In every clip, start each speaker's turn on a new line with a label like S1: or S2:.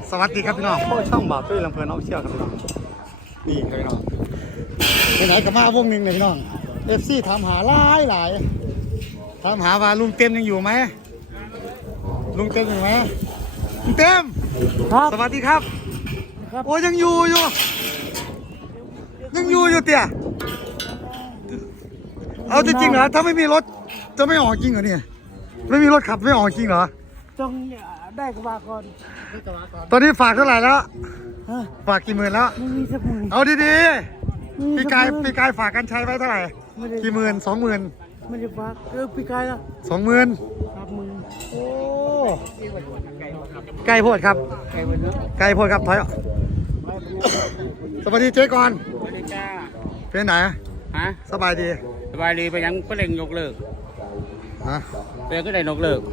S1: สวัสดีครับพี่น้องพ่อช่องบ่าวตุ้ยลำเพลินเอาเชี่ยวครับพี่น้องนี่ครับพี่น้องไปไหนกับมาวงหนึ่งเลยพี่น้องFCถามหาหลายถามหาว่าลุงเต็มยังอยู่ไหมลุงเต็มอยู่ไหมลุงเต็มครับสวัสดีครับโอ้ยังอยู่เตี่ยเอาจริงเหรอถ้าไม่มีรถจะไม่ออกจริงเหรอเนี่ยไม่มีรถขับไม่ออกจริงเหรอ
S2: จงได้กระบะก่อน
S1: ตอนนี้ฝากเท่าไหร่แล้วฝากกี่หมื่นแล้ว
S2: ไม่มีสักหมื่น
S1: เอาดีๆพี่กายฝากกันใช้ไว้เท่าไหร่กี่หมื่น20,000
S2: ไม่ได้ฝากพี่กายละ
S1: 20,000
S2: 30,000โอ้
S1: ไก่โพดครับไก่โพดครับถอยสวัสดีเจ๊ก่อน
S3: สวัสดีจ้า
S1: เป็นไหน
S3: ฮะ
S1: สบายดี
S3: ไปยังก็เล่งยกเลิก
S1: ฮะ
S3: ไปยังก็ได้ยกเลิก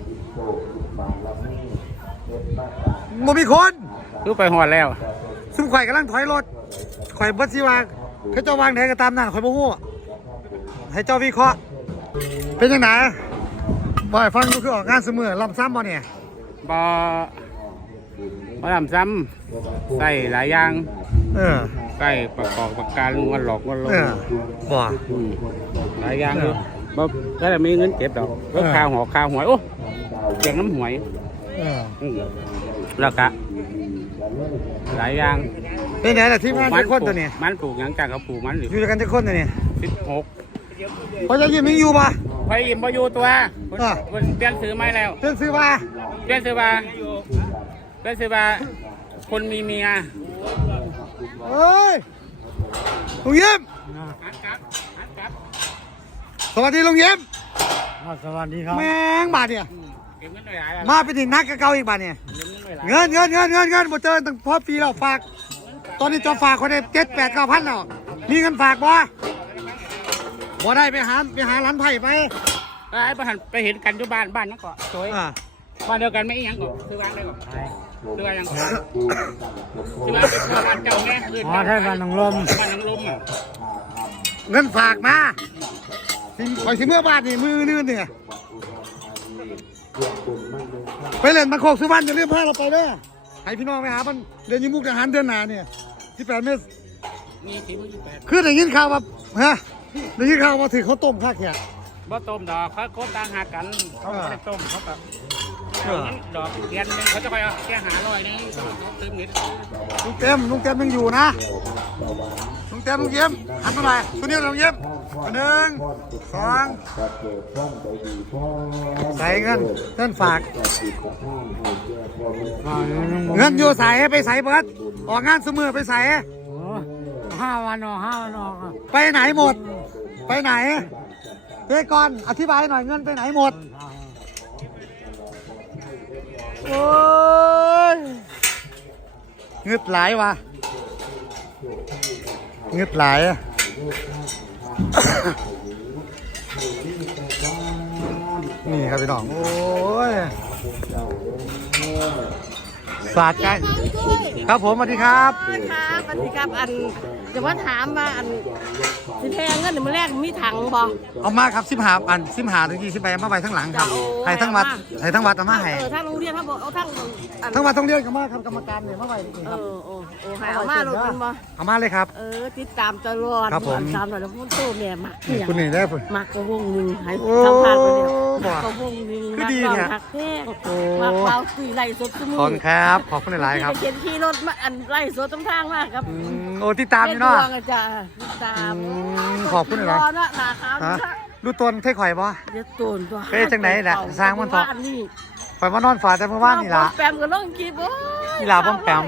S1: บ่มีคน
S3: คือไปหอดแล้ว
S1: ซึ่งข่อยกำลังถอยรถข่อยบัดสิวางเขาเจ้าวางไหนก็ตามนั่นข่อยบ่ฮู้ให้เจ้าวิเคราะห์เป็นยังไงบ่ให้ฟังดูคือออกงานเสมอลำซ้ำบ่เนี่ย
S3: บ่ทำซ้ำใส่หลายอย่างใส่ประกอบประการวันหลอกวันลง
S1: บ่
S3: หลายอย่างเลยบ่ก็จะมีเงินเก็บดอกก็ค่าหวยโอ้เก็บน้ำหวยแล้วก็หลายอย่าง
S1: เป็นไงล่ะที่งานทุกคนตัวนี้
S3: มันปลูกอย่างจากเขาปลูกมัน
S1: อยู่กันทุกคนตัวนี้
S3: 16
S1: เพราะจะยิ้มยังอยู่ป่ะ
S3: พอยิ้มพออยู่ตัวเปลี่ยนซื้อไม่แล้ว
S1: เปลี่ยนซื้อมา
S3: คนมีเมีย
S1: เฮ้ยลุงยิ้มสวัสดีลุงยิ้ม
S2: สวัสดีครับ
S1: แมงบาทเนี่ยมาเป็นดินนักกับเก่าอีกบาทเนี่ยเงินบ่เจอตั้งพอปีแล้วฝากตอนนี้จะฝากคนได้7-8-9,000แล้วมีเงินฝากบ่ได้ไปหาร้านไผ่ไป
S3: ไปเห็นกันอยู่บ้านนั่นก่อนสวยบ้านเดียวกันไม่อีหยังก่อนซื้อบ้านได้ก่อนซื้อบ้านยังซื้อบ้านเป็นบ้านเก่าแน่
S2: ใช่บ้านหนองลม
S1: เงินฝากมาคอยสิเมื่อบ้านนี่มือนื่นเนี่ยไปเล่นมาโคกสุวรรณจะเรียกพาเราไปเด้อให้พี่น้องไปหามันเรียนยิมุกทหารเดือนหนาเนี่ย18 เมษคือได้ยินข่าวว่าได้ยินข่าวว่าถือเขาต้มข้าแขก
S3: บ่ต้มดอกเขาโคตรต่างหากกันเขาไม่ได้ต้มเขาแบบดอกเทียนนึงเขาจะไปเอาแค่500นึงเขาซื้อเงิน
S1: ลุงเต็มยังอยู่นะลุงเยี่ยมหันมาหน่อยตัวนี้ลุงเยี่ยม1 2ใส่เงินฝากเงินอยู่ใส่ไปใส่เบิร์ดออกงานเสมอไปใส่
S2: 5 วันออก
S1: ไปไหนหมดไปไหนเฮ้ยก่อนอธิบายหน่อยเงินไปไหนหมดโอ้ยเงืดไหลว่ะเงืดไหลนี่ครับพี่น้องโอ้ยสาดใจครับผมสวัสดีครับ
S4: สวัสดีครับจะมาถามว่าสิแทงเงินมาแรกมีถังบ่
S1: เอามาครับ15 ถึง 20 ใบมาไว้ทั้งหลังครับให้ทั้งวัดเอามาให้
S4: ทั้งโรงเรียนครับเอา
S1: ทั้งวัดต้องเรียนกันมาครับกรรมการเนี่ยมาไว้ครับ
S4: เอามาลงกันบ่
S1: เอามาเลยครับ
S4: ติดตามตลอด
S1: ครับผม
S4: ตามหน่อยแล้วพูดโตแม่มัก
S1: คุณนี่ได้
S4: ผมมักกระวงนึงให้ทำผ่านไปแล้วกระวงนึง
S1: คือดีเนี่ย
S4: มักแท้มักเบาคุยไล่สด
S1: ขอบคุณครับขอบคุณหลายครับ
S4: เขียนขี่รถมาไล่สดต้นทางมากครับ
S1: โอ้ติดตามอยู่เนาะ
S4: ตาม
S1: ขอบคุณหลายรู้ตนเท่ข่อยป่ะเฮ้ยจังไหนแหละสร้างมันต่อข่อยมานอนฝ่าแต่เมื่อวานนี่ล่ะ
S4: แปมกับน้องกีบ
S1: นี่ล่ะป้อมแปม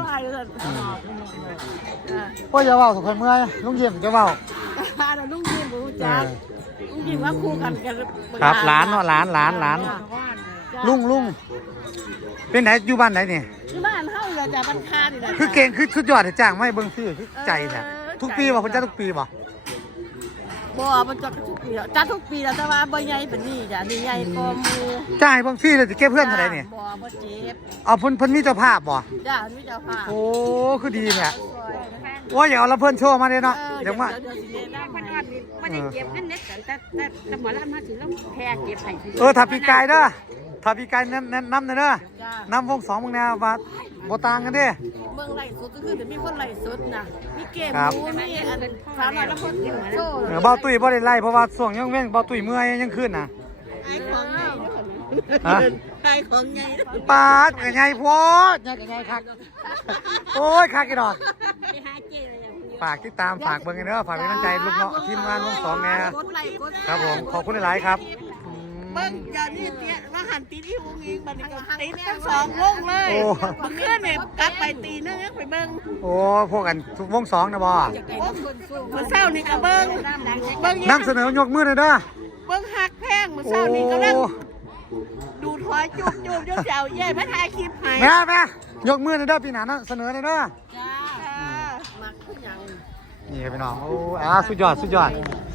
S1: พ่อจะเว้าสุขเมื่อยลุงเยี่ยมจะเว้า
S4: ลุงเยี่ยมรู้จักลุงเยี่ยมว่าคู่กัน
S1: ครับร้านเนาะร้านลุงเป็นไหนอยู่บ้านไหนเนี่ย
S4: อยู่บ้านเฮาอยู่จากบ้านคานี่แหละ
S1: คือเก่งคือสุดยอดจ้างไม่เบิ่งซื้อคือใจแท้ทุกปีบ่คนจ้าทุกปีบ่
S4: มันจัดทุกปีจัดทุกปีแล้วแต่ว่าบ่ใหญ่เป็นนี่จ้ะนี่ใหญ่กว่ามือ
S1: จ่ายเบิ่งฟรีเลยสิเก็บเพื่อนเท่าไหร่เนี่ย
S4: บ่เจ็บ
S1: เอาเพิ่นมีเจ้าภาพบ่
S4: จ้ะมีเจ้าภาพ
S1: โอ้คือดีเนี่ยว่าอย่าเอาละเพิ่นโชว์มาเด้เนาะเดี๋ยวว่า
S4: สิได้เพิ่นบ่ได้เก็บเงินเน็ตแต่หมอลำมาสิแล้วแพ้เก็บให้
S1: ถ้าปีกายเด้อถ้าพี่ไก่แนะนำหน่อยเด้อ
S4: จ้า
S1: น้ำวงสองมึงเนี่ยว่าบ่ต่างกันเด้
S4: เมืองไหลสุดก็คือแต่มีคนไหลสุดนะมีเกม
S1: ครับ
S4: มูมีอันสาวน้อยแล้วคนโซ่
S1: เบาตุ้ยบ่ได้ไล่เพราะว่าส่วงยังเว้นเบาตุ้ยเมื่อยยังขึ้นน่ะ
S4: ไอ้ของใหญ่
S1: ฮะ
S4: ไอ้ของใหญ่
S1: ปาดกะไงโพดไงกะไงคักโอ้ยคักกี่ดอก
S4: ไปหาเจ๊เลยอย่าง
S1: ฝากติดตามฝากเบิ่งกันเด้อฝากเป็นกำลังใจลูกเนาะทีมงานวงสองแน่
S4: กดไลค์กด
S1: ครับผมขอบคุณหลายๆครับ
S4: เบิ้งอย่านี่เนี่ยมาหันตีที่วงเองบัดนี้ก็ตีทั้งสองวงเลย
S1: โอ้
S4: บังเพื่อนเนี่ยกลับไปตีนึงไปเบิ้ง
S1: โอ้พวกกันทุกวงสองนะบ่
S4: มื้อเช้านี่ก็เบิ้งเบิ้ง
S1: นำเสนอยกมือหน่อยเด้อ
S4: เบิ้งหักแพงมื้อ
S1: โอ้
S4: เช้านี่ก็เล่นดูถอยจูบยกเจ้าใหญ่มาถ่ายคลิปให้
S1: แม่ยกมือหน่อยเด้อพี่หนานะเสนอหน่อยเด้อ
S4: จ้ามักคือหยัง
S1: นี่ครับพี่น้องโอ้สุดยอด
S4: จาก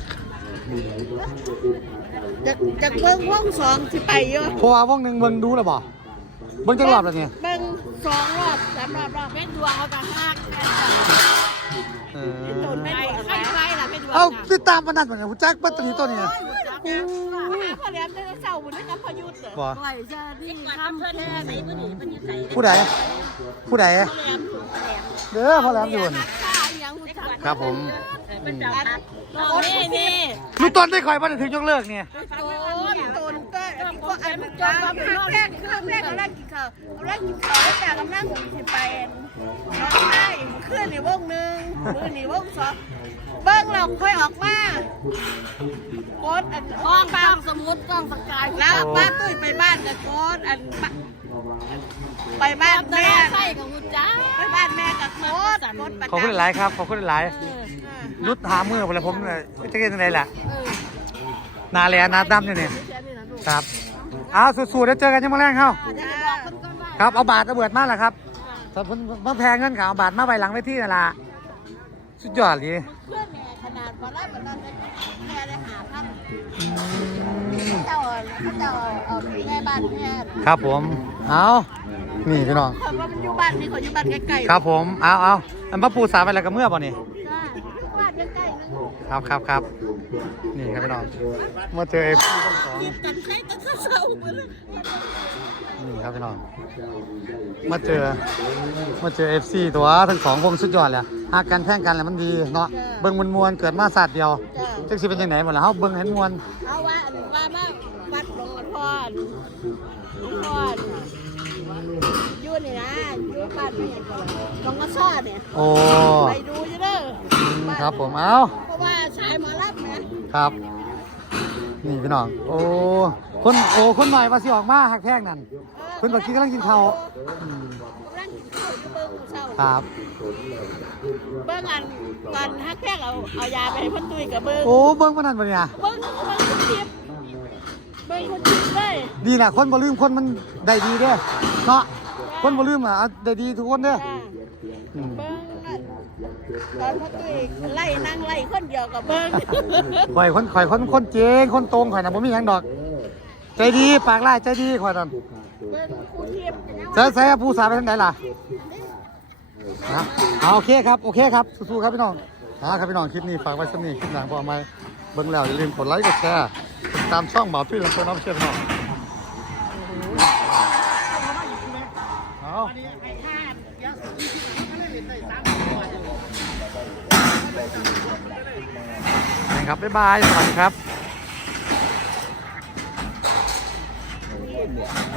S4: เบิ้งวงสองที่ไปอยู่
S1: เพราะว่าวงหนึ่งเบิ่งดูแล้วบ่เบิ่งจังรอบแล้วเนี่ย
S4: เบิ้ง2 รอบ3 รอบเป็นดวงเขาก็หัก
S1: เอ
S4: โดน
S1: อ
S4: ไม่ดวงใครล่ะเป็นดวง
S1: เอาติดตามปานนั้นบ่เนี่ยฮู้จักเบิดตัวนี้ตัวนี้
S4: พอแหลมจะเศร้าบุญให้กับพยุทธ์เหรอ
S1: บ่
S4: ไหวจะดิ้นทำแค่ไหนบุญมันยังไง
S1: ผู้ใดผู้ใด
S4: แหลมแหลม
S1: เด้อพ่อแหลมอยู่นี่
S4: ข้ายังหุ่นชัน
S1: ครับผม
S4: เป็นแบบนี่
S1: รู้ต้นได้ข่อยบ่ได้ถึงยกเลิกเนี่ย
S4: ตูนก็ไอ้มันจมมาแรกเราแรกกินข้าวแล้วแต่กำลังสิไปน้องไอ้ขึ้นในวงหนึ่งมือในวงสองเบิ้งเราค่อยออกมาโคตรอันห้องป้าสมุดกล้องสกายแล้วป้าตุ้ยไปบ้านกับโคตรอันไปบ้านแม่ใช่กับหุ่นจ้าไปบ้านแม่กับโคตร
S1: ขอบคุณหลายครับขอบคุณหลายรุดหามือพุ่นละผมจะเฮ็ดจังได๋ล่ะหน้าแลหน้าดำอยู่นี่ครับเอาสู้ๆเดี๋ยวเจอกันยังมื้อแรงเฮาครับเอาบาทระเบิดมาล่ะครับถ้าเพิ่นมาแพงเงินก็เอาบาทมาไว้หลังเวทีนั่นล่ะสุดยอดเลย
S4: เพื่อนแม่ขนาดวันแรกวันนั้นแม่ได้หาพันเจ้าเอาแม่บ้านแม่
S1: ครับผมเอานี่พี่น้อง
S4: คนว่ามันอยู่บ้านนี่คนอยู่บ้านใกล้ๆ
S1: ครับผมเอาอันพระปูสาไปแล้วกับเมื่อป่ะนี่
S4: บ้านใกล้ๆนึง
S1: ครับนี่ครับพี่น้องมาเจอเอฟซีทั้งสอง
S4: กันใช้แต่ข้าวเช้ามาเลย
S1: นี่ครับพี่น้องมาเจอเอฟซีตัวทั้งสองวงสุดยอดเลยหากกันแข่งกันแล้วมันดีเนาะเบิ้งมวลเกิดมาศาสตร์เดียวจักสิเป็นยังไงหมดแล้วเฮาเบิ้งเห็นมวล
S4: เอาว่ามาวัดหลวงพ่ออยู่นี่นะอยู่บ้านนี่หลวงพ่อซ่อเนี่ย
S1: โอ้
S4: ไปดูจะเด้อ
S1: ครับผมเอา
S4: เพราะว่าชายหมอรับนะ
S1: ครับ นี่พี่น้องโอ้คนหน่อยมาสิออกมาหักแท่งนั่นเพิ่นบอกกินกำลังกินข้าวอืม
S4: ร่างกินข้าวอยู่เบิ้งเช้า
S1: ครับ
S4: เบิ้งอันตอนฮักแพกเอายาไปให้พ่อตุ้ยกับเบิ้ง
S1: โอ้เบิ้งมานั่นบ่เนี่ย
S4: เบิ้งคนทิพย์เบิ้งคนทิพย์เลย
S1: ดีแหละคนบ่ลืมคนมันได้ดีเด้อเนาะคนบ่ลืมอ่ะได้ดีทุกคนเด้ออืม
S4: เบิ้งตอนพ่อตุ้ยไล่นั่งไล่คนเดียวกับเบิ้ง
S1: ข่อยคนเจ๋งคนตรงข่อยน่ะบ่มีหยังดอก ใจดีปากร้ายใจดีข่อยนั่น
S4: เบิ้งคนทิพย์
S1: ใส่ผู้สาวไปทางไหนล่ะนะโอเคครับสู้ๆครับพี่น้องครับพี่น้องคลิปนี้ฝากไว้สักนิดคลิปหลังพอไหมเบิ่งแล้วอย่าลืมกดไลค์กดแชร์ติดตามช่องบ่าวตุ้ยลำเพลินน้ำเชื่อพี่น้องเอาครับบ๊ายบายสวัสดีครับ